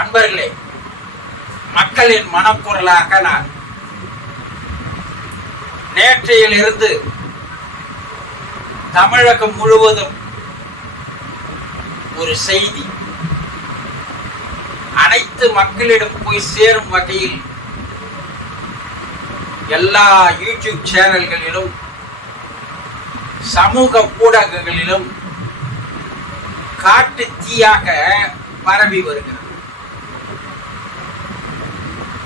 அன்பர்களே மக்களின் மனக்குரலாக நான் நேற்றையிலிருந்து தமிழகம் முழுவதும் ஒரு செய்தி. அனைத்து மக்களிடம் போய் சேரும் வகையில் எல்லா யூடியூப் சேனல்களிலும் சமூக ஊடகங்களிலும் காட்டு தீயாக பரவி வருகிறது.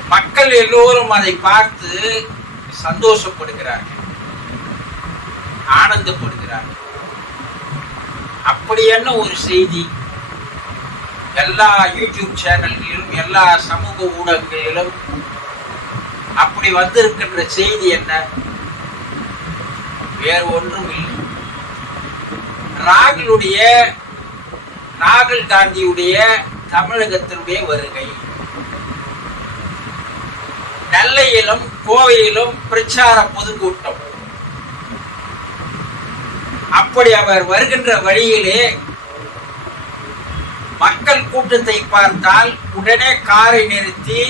மக்கள் எல்லோரும் அதை பார்த்து சந்தோஷப்படுகிறார்கள். ஆனந்தப்படுகிறார்கள். அப்படி என்ன ஒரு செய்தி? எல்லா யூடியூப் சேனல்களிலும் எல்லா சமூக ஊடகங்களிலும் அப்படி வந்திருக்கின்ற செய்தி என்ன? வேறு ஒன்றும் இல்லை. ராகுலுடைய ராகுல் காந்தியுடைய தமிழகத்தினுடைய வருகை. நெல்லையிலும் கோவையிலும் பிரச்சார பொதுக்கூட்டம். அப்படி அவர் வருகின்ற வழியிலே மக்கள் கூட்டத்தை பார்த்தால் உடனே காரை நிறுத்தி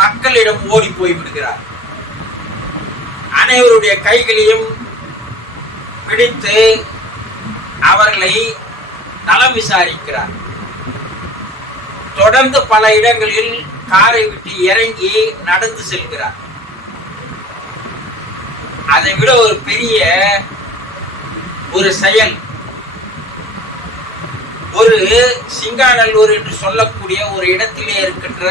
மக்களிடம் ஓடி போய் விடுகிறார் அனைவருடைய கைகளையும் பிடித்து அவர்களை நலம் விசாரிக்கிறார். தொடர்ந்து பல இடங்களில் காரை விட்டு இறங்கி நடந்து செல்கிறார். அதை விட ஒரு பெரிய ஒரு செயல். ஒரு சிங்காநல்லூர் என்று சொல்லக்கூடிய ஒரு இடத்திலே இருக்கின்ற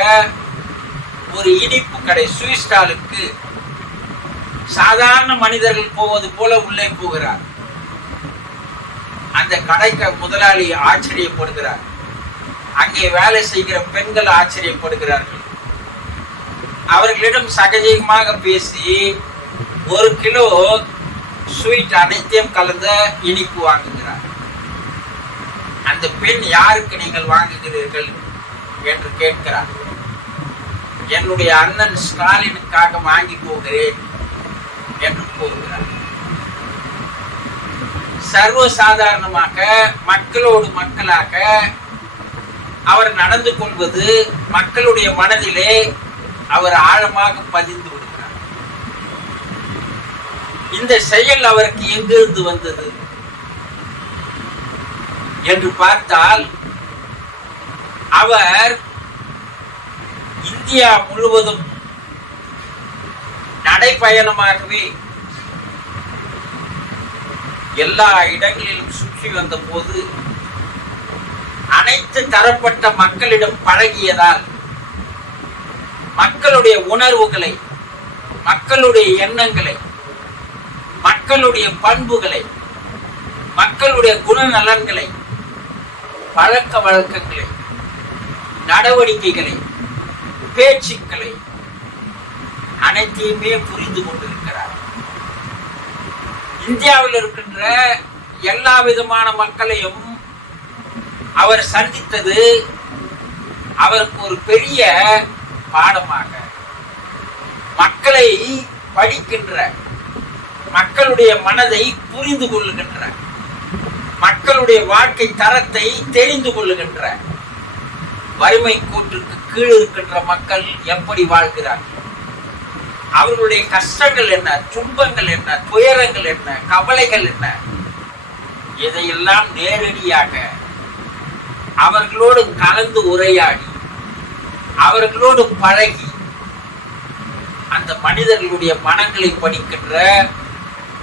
ஒரு இனிப்பு கடை ஸ்வீட் ஸ்டாலுக்கு சாதாரண மனிதர்கள் போவது போல உள்ளே போகிறார். அந்த கடைக்கு முதலாளி ஆச்சரியப்படுகிறார். அங்கே வேலை செய்கிற பெண்கள் ஆச்சரியப்படுகிறார்கள். அவர்களிடம் சகஜமாக பேசி ஒரு கிலோ ஸ்வீட் அனைத்தையும் கலந்த இனிப்பு வாங்குகிறார். அந்த பெண் யாருக்கு நீங்கள் வாங்குகிறீர்கள் என்று கேட்கிறார். என்னுடைய அண்ணன் ஸ்டாலினுக்காக வாங்கி போகிறேன் என்று கூறுகிறார். சர்வ சாதாரணமாக மக்களோடு மக்களாக அவர் நடந்து கொள்வது மக்களுடைய மனதிலே அவர் ஆழமாக பதிந்து விடுகிறார். இந்த செயல் அவருக்கு எங்கிருந்து வந்தது? என்று பார்த்தால் அவர் இந்தியா முழுவதும் நடைபயணமாகவே எல்லா இடங்களிலும் சுற்றி வந்த போது அனைத்து தரப்பட்ட மக்களிடம் பழகியதால் மக்களுடைய உணர்வுகளை மக்களுடைய எண்ணங்களை மக்களுடைய பண்புகளை மக்களுடைய குணநலன்களை பழக்க வழக்கங்களை நடவடிக்கைகளை பேச்சுக்களை அனைத்தையுமே புரிந்து கொண்டிருக்கிறார். இந்தியாவில் இருக்கின்ற எல்லா விதமான மக்களையும் அவர் சந்தித்தது அவருக்கு ஒரு பெரிய பாடமாக. மக்களை படிக்கின்ற மக்களுடைய மனதை புரிந்து கொள்ளுகின்ற மக்களுடைய வாழ்க்கை தரத்தை தெரிந்து கொள்ளுகின்ற வறுமை கூற்றுக்கு கீழ் இருக்கின்ற மக்கள் எப்படி வாழ்கிறார்கள்? அவர்களுடைய கஷ்டங்கள் என்ன? துன்பங்கள் என்ன? துயரங்கள் என்ன? கவலைகள் என்ன? இதையெல்லாம் நேரடியாக அவர்களோடு கலந்து உரையாடி அவர்களோடு பழகி அந்த மனிதர்களுடைய மனங்களை படிக்கின்ற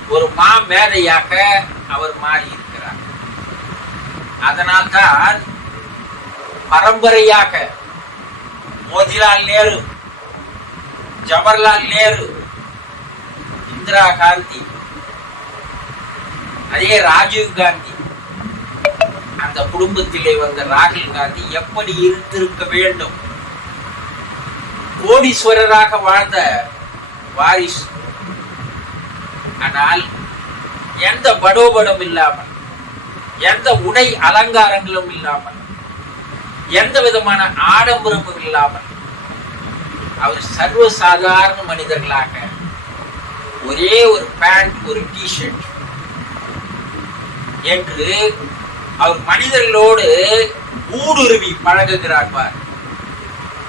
ஒரு மா மேதையாக அவர் மாறி இருக்கிறார் அதனால்தான் பரம்பரையாக மோதிலால் நேரு ஜவஹர்லால் நேரு இந்திரா காந்தி அதே ராஜீவ் காந்தி அந்த குடும்பத்திலே வந்த ராகுல் காந்தி எப்படி இருந்திருக்க வேண்டும்? கோடீஸ்வரராக வாழ்ந்த வாரிசு. ஆனால் எந்த படோபடம் இல்லாமல் எந்த உடை அலங்காரங்களும் இல்லாமல் எந்த விதமான ஆடம்பரமும் இல்லாமல் அவர் சர்வ சாதாரண மனிதர்களாக ஒரே ஒரு பேண்ட் ஒரு டிஷர்ட் என்று அவர் மனிதர்களோடு ஊடுருவி பழகுகிறார் பார்.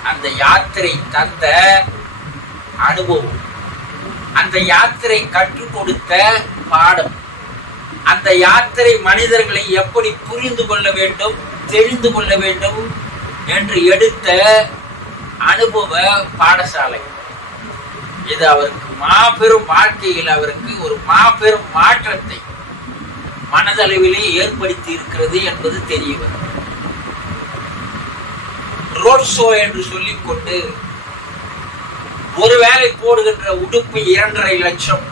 அந்த யாத்திரை தந்த அனுபவம். அந்த யாத்திரை கற்றுக் கொடுத்த பாடம். அந்த யாத்திரை மனிதர்களை எப்படி புரிந்து கொள்ள வேண்டும் தெரிந்து கொள்ள வேண்டும் என்று எடுத்த அனுபவ பாடசாலை. இது அவருக்கு மாபெரும் வாழ்க்கையில் அவருக்கு ஒரு மாபெரும் மாற்றத்தை மனதளவிலே ஏற்படுத்தி இருக்கிறது என்பது தெரிய வரும் ரோட் ஷோ என்று சொல்லிக்கொண்டு ஒருவேளை போடுகின்ற உடுப்பு இரண்டரை லட்சம்.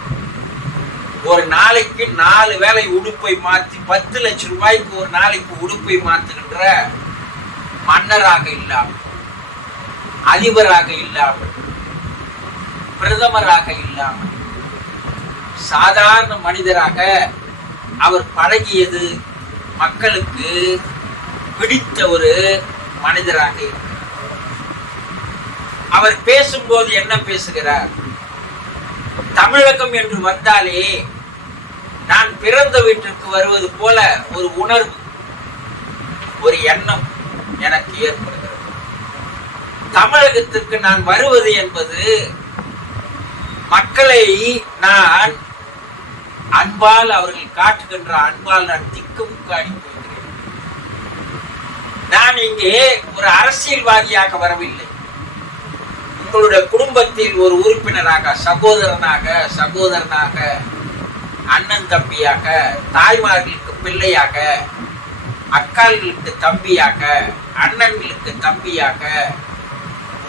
ஒரு நாளைக்கு நாலு வேலை உடுப்பை மாத்தி பத்து லட்சம் ரூபாய்க்கு ஒரு நாளைக்கு உடுப்பை மாத்துகின்ற மன்னராக இல்லாமல் அதிபராக இல்லாமல் பிரதமராக இல்லாமல் சாதாரண மனிதராக அவர் பழகியது மக்களுக்கு பிடித்த ஒரு மனிதராக அவர் பேசும்போது என்ன பேசுகிறார்? தமிழகம் என்று வந்தாலே நான் பிறந்த வீட்டிற்கு வருவது போல ஒரு உணர்வு ஒரு எண்ணம் எனக்கு ஏற்படுகிறது. தமிழகத்திற்கு நான் வருவது என்பது மக்களை நான் அன்பால் அவர்கள் காட்டுகின்ற அன்பால் நான் திக்கு முக்காடி போகிறேன். நான் இங்கே ஒரு அரசியல்வாதியாக வரவில்லை. உங்களுடைய குடும்பத்தில் ஒரு உறுப்பினராக சகோதரனாக சகோதரனாக அண்ணன் தம்பியாக தாய்மார்களுக்கு பிள்ளையாக அக்கால்களுக்கு தம்பியாக அண்ணன்களுக்கு தம்பியாக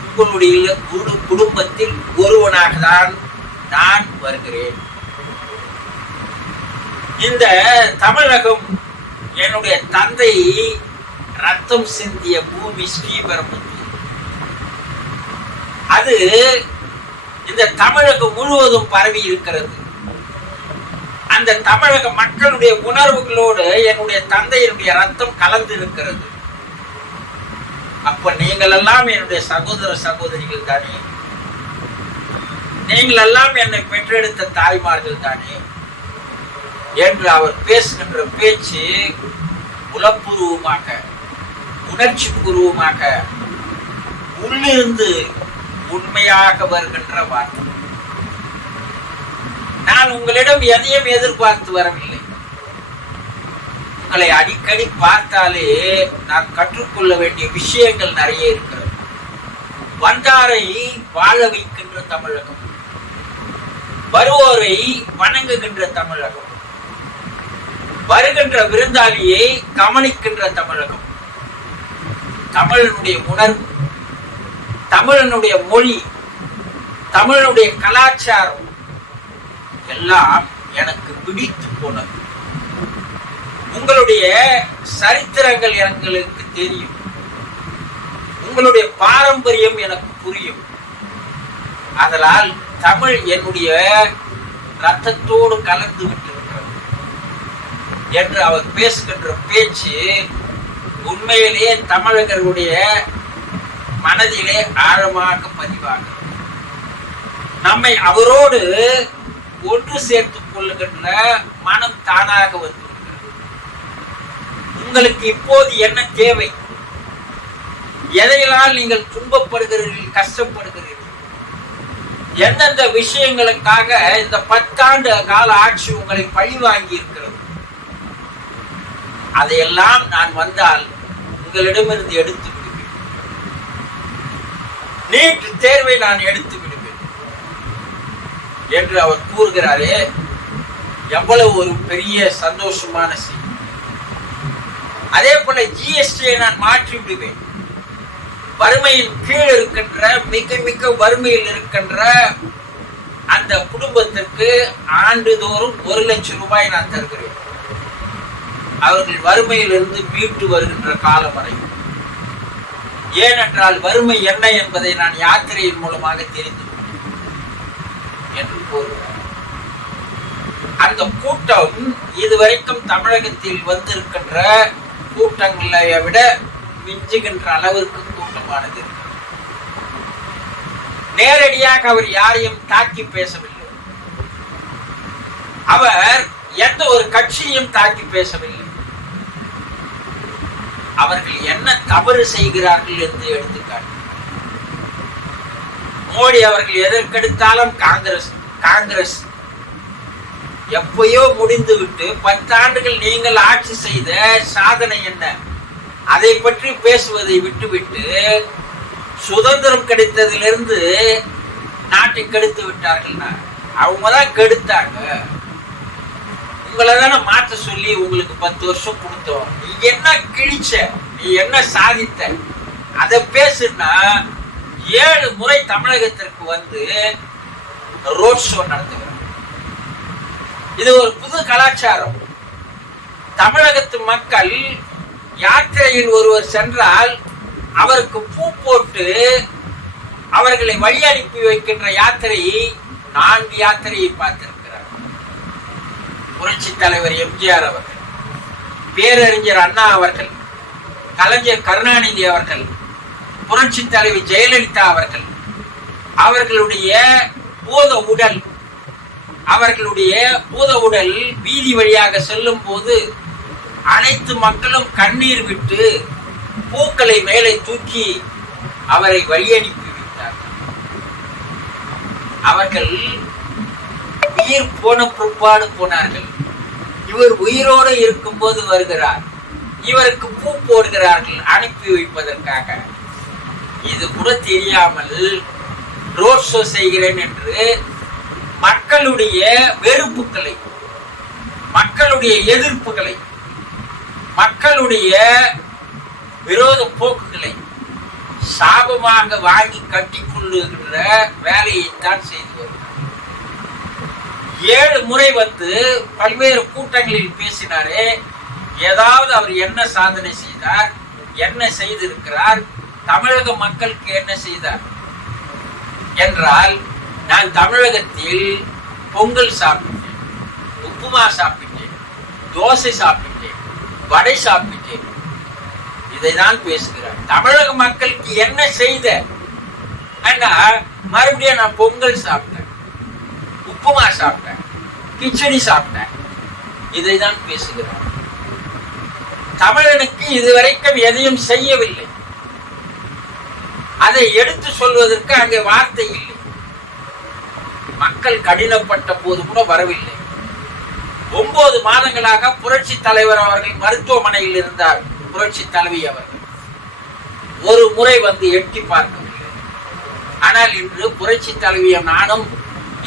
உங்களுடைய குடும்பத்தில் ஒருவனாக தான் நான் வருகிறேன். இந்த தமிழகம் என்னுடைய தந்தை ரத்தம் சிந்திய பூமி ஸ்ரீபெரும்புத்தூர் அது இந்த தமிழகம் முழுவதும் பரவி இருக்கிறது. அந்த தமிழக மக்களுடைய உணர்வுகளோடு என்னுடைய தந்தையினுடைய ரத்தம் கலந்து இருக்கிறது அப்ப நீங்கள் எல்லாம் என்னுடைய சகோதர சகோதரிகள் தானே? நீங்கள் எல்லாம் என்னை பெற்றெடுத்த தாய்மார்கள் தானே? என்று அவர் பேசுகின்ற பேச்சு உளப்பூர்வமாக உணர்ச்சி பூர்வமாக உள்ளிருந்து உண்மையாக வருகின்ற வார்த்தை. நான் உங்களிடம் எதையும் எதிர்பார்த்து வரவில்லை. உங்களை அடிக்கடி பார்த்தாலே நான் கற்றுக்கொள்ள வேண்டிய விஷயங்கள் நிறைய இருக்கிறது. வந்தாரை வாழ வைக்கின்ற தமிழகம் வருவோரை வணங்குகின்ற தமிழகம் வருகின்ற விருந்தாளியை கவனிக்கின்ற தமிழகம். தமிழனுடைய உணர்வு தமிழனுடைய மொழி தமிழனுடைய கலாச்சாரம் எல்லாம் எனக்கு பிடித்து போனது. உங்களுடைய சரித்திரங்கள் எங்களுக்கு தெரியும். உங்களுடைய பாரம்பரியம் எனக்கு புரியும். அதனால் தமிழ் என்னுடைய ரத்தத்தோடு கலந்து விட்டது. என்று அவர் பேசுகின்ற பேச்சு உண்மையிலேயே தமிழர்களுடைய மனதிலே ஆழமாக பதிவாகும் நம்மை அவரோடு ஒன்று சேர்த்துக் கொள்ளுகின்ற மனம் தானாக வந்திருக்கிறது உங்களுக்கு இப்போது என்ன தேவை? எதையெல்லாம் நீங்கள் துன்பப்படுகிறீர்கள் கஷ்டப்படுகிறீர்கள்? எந்தெந்த விஷயங்களுக்காக இந்த பத்தாண்டு கால ஆட்சி உங்களை பழி வாங்கி இருக்கிறது? அதையெல்லாம் நான் வந்தால் உங்களிடமிருந்து எடுத்து விடுவேன். நீட் தேர்வை நான் எடுத்து விடுவேன். என்று அவர் கூறுகிறாரே எவ்வளவு ஒரு பெரிய சந்தோஷமான செய்தி. அதே போல ஜிஎஸ்டியை நான் மாற்றி விடுவேன். வறுமையின் கீழ் இருக்கின்ற மிக மிக வறுமையில் இருக்கின்ற அந்த குடும்பத்திற்கு ஆண்டுதோறும் ஒரு லட்சம் ரூபாய் நான் தருகிறேன். அவர்கள் வறுமையிலிருந்து மீட்டு வருகின்ற காலம் வரை. ஏனென்றால் வறுமை என்ன என்பதை நான் யாத்திரையின் மூலமாக தெரிந்து என்று கூறுவார் அந்த கூட்டம் இதுவரைக்கும் தமிழகத்தில் வந்திருக்கின்ற கூட்டங்களை விட மிஞ்சுகின்ற அளவிற்கு கூட்டமானது நேரடியாக அவர் யாரையும் தாக்கி பேசவில்லை. அவர் எந்த ஒரு கட்சியையும் தாக்கி பேசவில்லை. அவர்கள் என்ன தவறு செய்கிறார்கள் என்று எடுத்துக்காட்டு. மோடி அவர்கள் எதற்கெடுத்தாலும் காங்கிரஸ் காங்கிரஸ் எப்பயோ முடிந்து விட்டு பத்தாண்டுகள் நீங்கள் ஆட்சி செய்த சாதனை என்ன? அதை பற்றி பேசுவதை விட்டுவிட்டு சுதந்திரம் கிடைத்ததிலிருந்து நாட்டை கெடுத்து விட்டார்கள். அவங்க தான் கெடுத்தாங்க. உங்களை தானே மாற்ற சொல்லி உங்களுக்கு பத்து வருஷம் கொடுத்தோம். நீ என்ன கிழிச்ச? நீ என்ன சாதித்த? அதை பேசுனா ஏழு முறை தமிழகத்திற்கு வந்து ரோட் ஷோ நடத்துகிறோம் இது ஒரு புது கலாச்சாரம். தமிழகத்து மக்கள் யாத்திரையில் ஒருவர் சென்றால் அவருக்கு பூ போட்டு அவர்களை வழி அனுப்பி வைக்கின்ற யாத்திரையை நான்கு யாத்திரையை பார்த்திருக்கிறார். புரட்சி தலைவர் எம்ஜிஆர் அவர்கள் பேரறிஞர் அண்ணா அவர்கள் கலைஞர் கருணாநிதி அவர்கள் புரட்சி தலைவி ஜெயலலிதா அவர்கள் அவர்களுடைய பூத உடல் அவர்களுடைய பூத உடல் வீதி வழியாக செல்லும் போது அனைத்து மக்களும் கண்ணீர் விட்டு பூக்களை மேலே தூக்கி அவரை வழியனுப்பி விட்டார் அவர்கள் உயிர் போன பிற்பாடு போனார்கள். இவர் உயிரோடு இருக்கும்போது வருகிறார். இவருக்கு பூ போடுகிறார்கள் அனுப்பி வைப்பதற்காக. இது கூட தெரியாமல் ரோட் ஷோ செய்கிறேன் என்று மக்களுடைய வெறுப்புகளை மக்களுடைய எதிர்ப்புகளை மக்களுடைய விரோத போக்குகளை சாபமாக வாங்கி கட்டிக்கொள்ளுகின்ற வேலையைத்தான் செய்து வருகிறார். ஏழு முறை வந்து பல்வேறு கூட்டங்களில் பேசினாரு. ஏதாவது அவர் என்ன சாதனை செய்தார்? என்ன செய்திருக்கிறார்? தமிழக மக்களுக்கு என்ன செய்தார்? என்றால் நான் தமிழகத்தில் பொங்கல் சாப்பிட்டேன் உப்புமா சாப்பிட்டேன் தோசை சாப்பிட்டேன் வடை சாப்பிட்டேன். இதை தான் பேசுகிறார். தமிழக மக்களுக்கு என்ன செய்த? அண்ணா மறுபடியும் நான் பொங்கல் சாப்பிட்டேன். உப்புமா சாப்பிட்டேன். கிச்சடி சாப்பிட்டேன். இதை தான் பேசுகிறார் தமிழனுக்கு இதுவரைக்கும் எதையும் செய்யவில்லை. அதை எடுத்து சொல்வதற்கு அங்கே வார்த்தை இல்லை. மக்கள் கடினப்பட்ட போது கூட வரவில்லை. ஒன்பது மாதங்களாக புரட்சி தலைவர் அவர்கள் மருத்துவமனையில் இருந்தார். புரட்சி தலைவி அவர்கள். ஒரு முறை வந்து எட்டி பார்க்கவில்லை. ஆனால் இன்று புரட்சி தலைவியை நானும்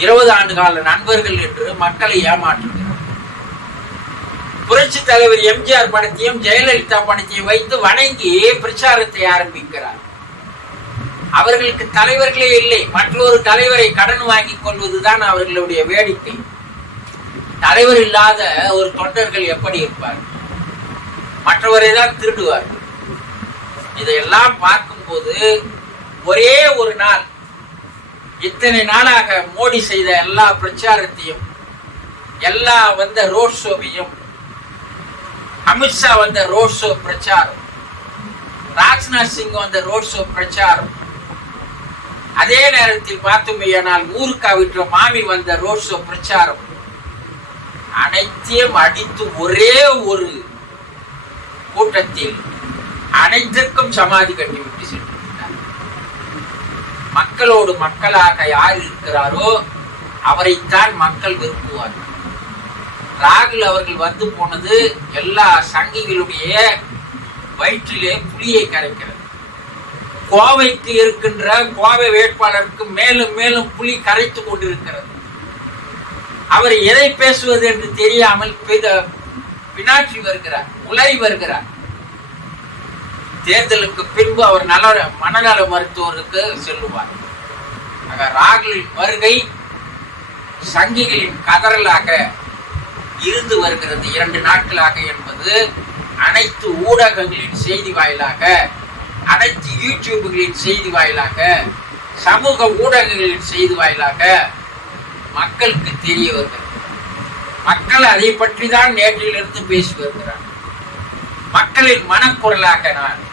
இருபது ஆண்டு கால நண்பர்கள் என்று மக்களை ஏமாற்றுகிறார் புரட்சி தலைவர் எம்ஜிஆர் படத்தையும் ஜெயலலிதா படத்தையும் வைத்து வணங்கி பிரச்சாரத்தை ஆரம்பிக்கிறார். அவர்களுக்கு தலைவர்களே இல்லை மற்றொரு தலைவரை கடன் வாங்கி கொள்வதுதான் அவர்களுடைய வேடிக்கை. தலைவர் இல்லாத ஒரு தொண்டர்கள் எப்படி இருப்பார் மற்றவரை தான் திருடுவார் இதையெல்லாம் பார்க்கும்போது ஒரே ஒரு நாள் இத்தனை நாளாக மோடி செய்த எல்லா பிரச்சாரத்தையும் எல்லா வந்த ரோட் ஷோவையும் அமித்ஷா வந்த ரோட் ஷோ பிரச்சாரம் ராஜ்நாத் சிங் வந்த ரோட் ஷோ பிரச்சாரம் அதே நேரத்தில் பார்த்தோமையானால் ஊருக்கா விட்டுற மாமி வந்த ரோட் ஷோ பிரச்சாரம் அனைத்தையும் அடித்து ஒரே ஒரு கூட்டத்தில் அனைத்திற்கும் சமாதி கட்டிவிட்டு சென்றிருக்கிறார் மக்களோடு மக்களாக யார் இருக்கிறாரோ அவரைத்தான் மக்கள் விரும்புவார்கள். ராகுல் அவர்கள் வந்து போனது எல்லா சங்கிகளுடைய வயிற்றிலே புலியை கரைக்கிறது. கோவைக்கு இருக்கின்ற கோவை வேட்பாளருக்கு மேலும் மேலும் புலி கரைத்து கொண்டிருக்கிறது. அவர் எதை பேசுவது என்று தெரியாமல் பினாற்றி வருகிறார் உலறி வருகிறார். தேர்தலுக்கு பின்பு அவர் நல மனநல மருத்துவருக்கு செல்லுவார். ஆக ராகுலின் வருகை சங்கிகளின் கதறலாக இருந்து வருகிறது. இரண்டு நாட்களாக என்பது அனைத்து ஊடகங்களின் செய்தி வாயிலாக அனைத்து யூடியூப்களின் செய்தி வாயிலாக சமூக ஊடகங்களின் செய்தி வாயிலாக மக்களுக்கு தெரிய வருகிறது. மக்கள் அதை பற்றி தான் நேற்றிலிருந்து பேசி வருகிறார் மக்களின் மனக்குரலாக நான்